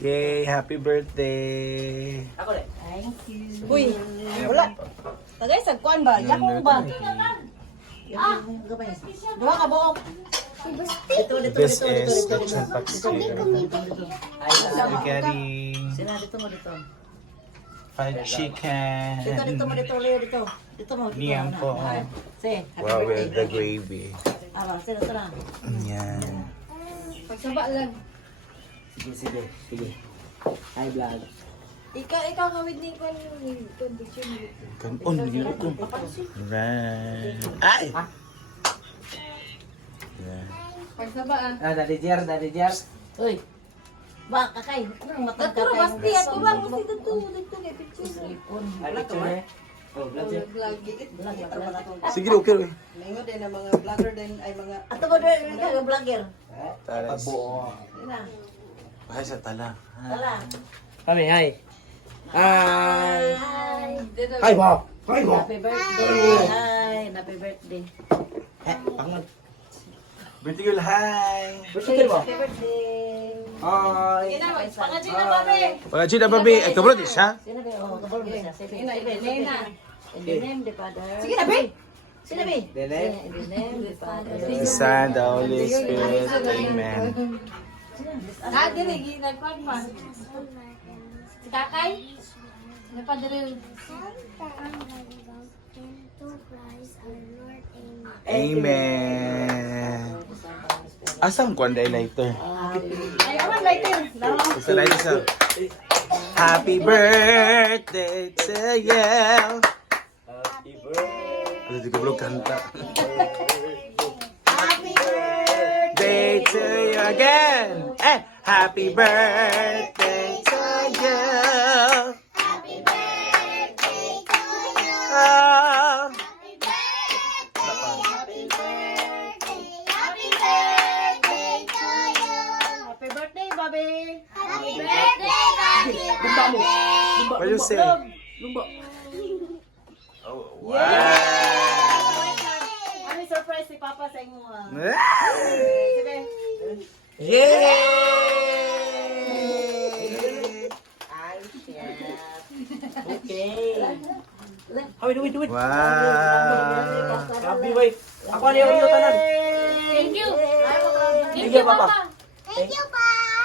Yay, happy birthday. Ako rin. Thank you. Uy, wala. Tagay sa kuan ba? Yakong ba? Ah! Duha ka buok. Dito, dito, This dito, dito, is dito, dito. dito, dito. Ay, We're getting Sina, dito mo, dito. fried chicken. Dito, dito mo, dito, Leo, dito. Dito mo, dito. Niyan Ano, po. Say, happy Wow, with the birthday. gravy. Ah, sino, ito na. Yan. Pagsaba lang. Sige, sige. Sige. Hi, vlog. Ikaw, ikaw kawid ni kuan kuan picture mo. Kanon, yun ko. Right. Ay! Yan. Pagsaba ah. Ah, Daddy Jer, Daddy Jer. Uy. Ba, kakay. Ano ang matang Daturo kakay? basti ato ba mo dito to dito kay picture. Ipon. Ay, picture eh. Oh, vlog Jer. Vlog. Vlog, vlog. Sige, okay. okay. Ningo din ang mga vlogger din ay mga Ato ba doon, ikaw yung vlogger? Taras. Pabuo. Ay, sa tala. Tala. Kami, hi. Hi. Hi. Dito. Hi, Bob. Hi, Bob. Happy birthday. Hi. Happy birthday. Eh, pangon. Birthday girl, hi! Birthday mo. Happy birthday. Hi. Pangadyo na babe. Pagka Gina, babi, ay kabro di siya? Sino ba? Oh, Ina, sige, ina, ina. In the name of the Father. Sige na, babe. Sino ba? The name? The Father. The Son, the Holy Spirit, Amen. Ah, dili gi nagkuan pa. Si Kakay? Pa dili? Amen. Asang kwan day lighter? Ay, aman lighter. Laro. Sa lighter sa. Happy birthday to you. Happy birthday. Ano di ko kanta? Happy birthday. Day to you again. And happy birthday to you. Happy birthday to you. Ah. Happy birthday. Happy birthday. Happy birthday to you. Happy birthday, babe. Happy birthday, happy birthday. What you say? Lumba. Oh, wow. Ano yung surprise si Papa sa inyo? ah? Yay! Ay, shit. Okay. Hawid, hawid, hawid. Wow. Grabe, boy. Ako ano yung tanan. Thank you. Thank you, Papa.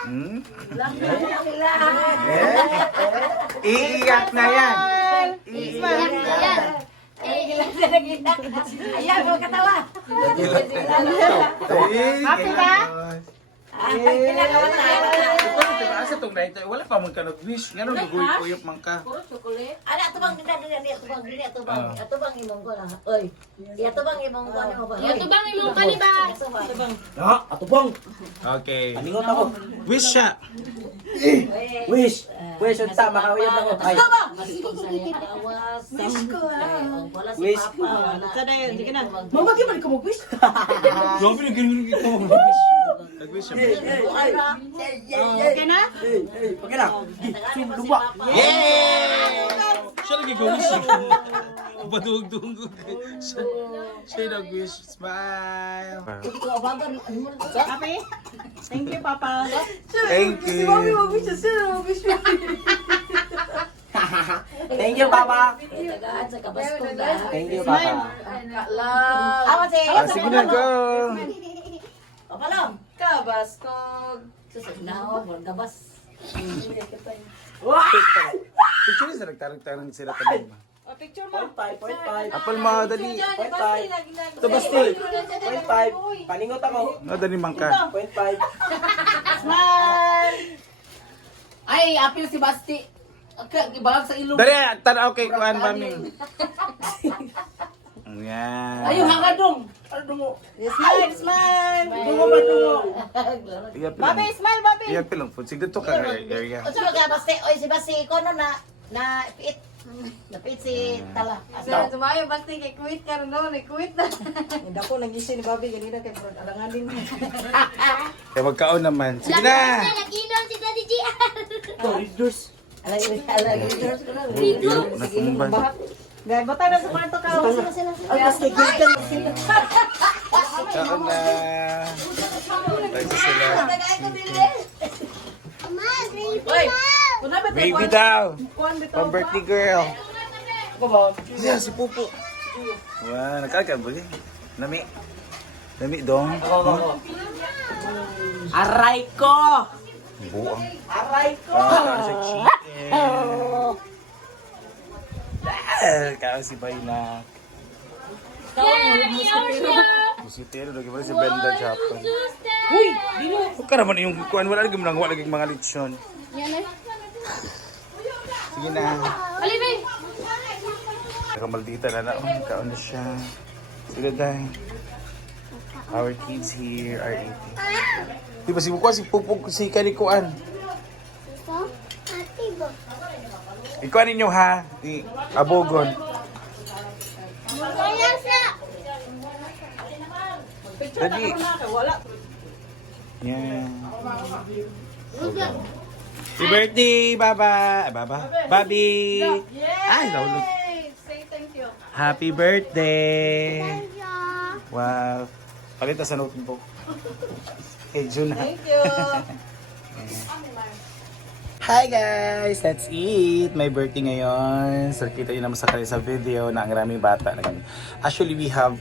Hmm? Kailangan. Eh? Iiyak na yan. Iiyak na yan. Ayan, mga katawa. Happy ba? Na. Asa tong? Wala pa man ka nag-wish. Nga nung naguyop man ka. Puro chocolate. Ano ato bang dili dili ato bang dili ato bang ato bang imong ko na. Oy. Ato bang imong ko ano ba? Ato bang imong kalibat? Ato bang. Ha? Ato bang. Okay. Paningot ako. Wish siya. Wish. Wish, unta, makawiyod ako. Ay. Wish ko ah. Wish. Wala. Sada yun, sige na. Mama, di man ka mag-wish. Grabe na ganun ito. Nag-wish. Nag-wish siya. Na. Okay na? Hey, pagka na. Tagaan pa si Lumba. Papa. Yay! Siya lagi ga-wish. Badugdung ko. Siya siya nag-wish. Smile. Mo na Happy? Thank you, Papa. Thank you. Thank you, Papa. Tagaan sa kabaskog na. Thank you, Papa. Awas eh. Ah, sige na, go. Papalong. Kabaskog. Susod na ako. Huwag gabas. Picture sa nagtarang-tarang sila tabi. O, picture mo. Point five, point five. Apple mo, dali. Point five. Ito basti. Point five. Paningot ako. No, dali man ka. Point five. Smile! Ay, apil si Basti. Ka- Gibagag sa ilong. Dali, tara, okay, kuhan ba min? Yan. Ayaw, hangadong. Ano dungo? Smile, smile! Dungo ba dungo? Iya Babe, smile, babe! Iya pilang food. Sige dito ka area. O sige ka basti. Oy si basti ko no na na piit. Napit si Tala. So, tumayo, basti kay quit ka rin noon, eh, quit na. Hindi ako nag-isip ni Bobby ganina kay Brad alangan din. Kaya magkaon naman. Sige na. Nag-inom si Daddy JR. Ito, readers. Alay, alay, leaders ko na. Dilo na sumban. Gaya, bata na sa kwarto ka. Sila, sila, sila. Ay, mas kay Gildan. Kaon na. Tayo sila. Tagay ko din eh. Baby daw. Pang birthday girl. Yeah, si Pupo. Wow, nagkagab ba Lami. Lami dong. Ako. Aray ko! Buang. Aray ko! Ah, sa chicken. Ah, Kaya si Bayna. Musitero, lagi pala si Brenda Japon. Uy! Dino! Huwag ka naman yung kuhan. Wala lagi mga wala lagi mga lechon. Sige na. Alibay! Nakamaldita na na. Oh, kaon na siya. Sige dahil. Our kids here are eating. Di ba si Bukuan, si Pupug, si Kalikuan. Ikuan ninyo ha, di abogon. Dadi. Wala. Yeah. Happy birthday, Baba! Baba? Bobby! Ay. Say thank you. Happy birthday! Wow. Palita sa notebook. Jun ha. Thank you. Hi guys! That's it! May birthday ngayon. So kita nyo naman sa kanila sa video na ang maraming bata na kami. Actually, we have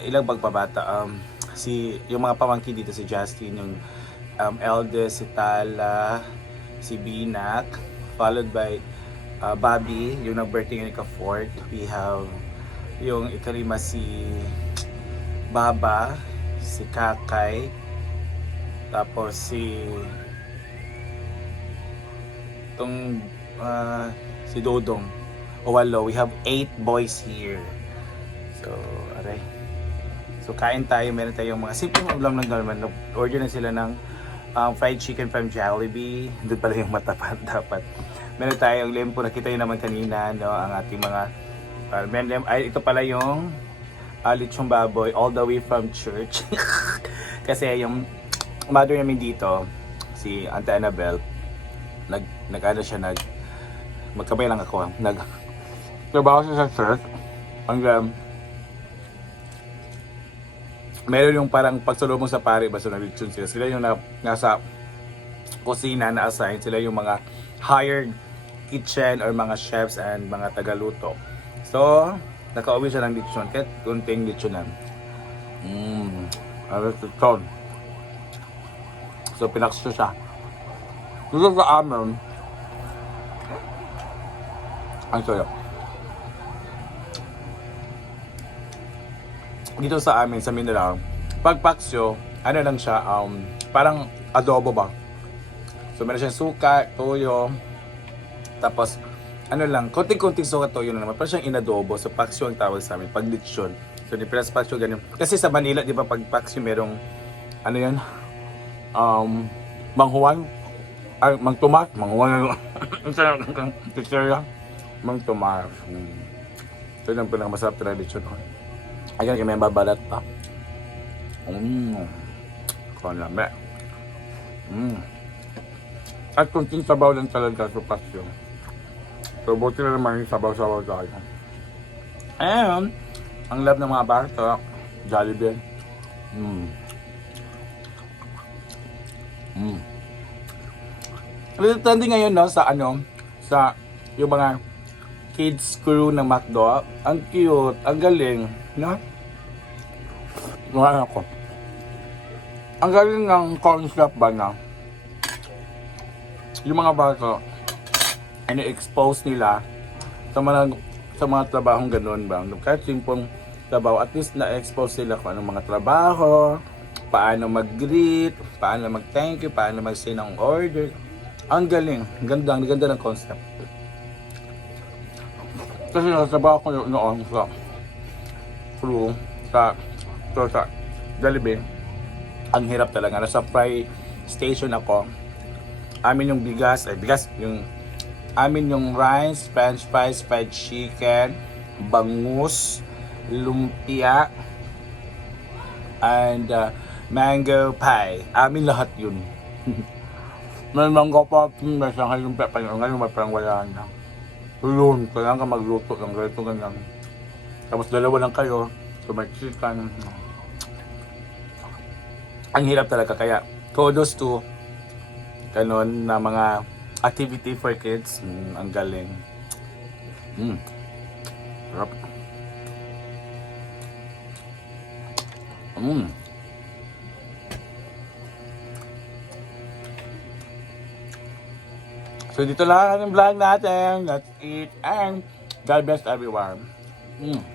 ilang pagpabata. Um, si, yung mga pamangkin dito, si Justin, yung um, eldest, si Tala, si Binak, followed by uh, Bobby, yung nag-birthday ngayon ka-fourth. We have yung ikalima si Baba, si Kakay, tapos si itong ah, si Dodong Owalo. We have eight boys here. So, aray. So, kain tayo. Meron tayong mga simpleng ulam lang naman. Order na sila ng um, fried chicken from Jollibee. Doon pala yung matapat dapat. Meron tayong lempo. Nakita nyo naman kanina, no? Ang ating mga uh, men- lem- ay, ito pala yung uh, lechong baboy all the way from church. Kasi yung mother namin dito, si Auntie Annabelle, nag nag ano siya nag magkabay lang ako nag trabaho siya sa church hanggang meron yung parang pagsulubong sa pare basta nag-lechon sila. Sila yung na, nasa kusina na assign sila yung mga hired kitchen or mga chefs and mga tagaluto. So nakauwi siya ng lechon. Kahit kunting lechonan mmm ano lechon so pinakso siya. Dito sa amin, ang sayo. Dito sa amin, sa Mindanao, pag paksyo, ano lang siya, um, parang adobo ba? So meron siyang suka, toyo, tapos ano lang, konting-konting suka toyo na naman, parang siyang inadobo. So paksyo ang tawag sa amin, pag lechon. So di pilas paksyo ganyan. Kasi sa Manila, di ba pag paksyo merong, ano yan, um, manghuwang, ay, mang tumat, manghuwang, ang sarap ng pizzeria, mang tumat. Hmm. Ito yung pinakamasarap na lechon. Oh. Ayan, kaya may babalat pa. Mmm. Lang, be. Mmm. At kunting sabaw lang talaga sa pasyo. So, buti na naman yung sabaw-sabaw tayo. Ayan. Ang love ng mga bata. Jollibee. Mmm. Mmm. Trending ngayon no sa ano sa yung mga kids crew ng McDo. Ang cute, ang galing, no? Wala ako. Ang galing ng concept ba na yung mga bata ini-expose nila sa mga sa mga trabahong ganun ba kahit simpleng trabaho at least na-expose sila kung anong mga trabaho paano mag-greet paano mag-thank you paano mag-say ng order ang galing ganda ganda ng concept kasi nasabaho ko yun noon sa crew sa so, sa Jollibee. Ang hirap talaga. Nasa fry station ako. Amin yung bigas ay bigas yung amin yung rice french fries fried chicken bangus lumpia and uh, mango pie. Amin lahat yun. May mango pa may sa lumpia pa yun. Ngayon may parang wala na yun kailangan ka magluto ng ganito ganyan tapos dalawa lang kayo so may chicken ang hirap talaga kaya kudos to kanon na mga activity for kids. Mm, ang galing. Mm. Sarap. Mm. So dito lang ang vlog natin. Let's eat and God bless everyone. Mm.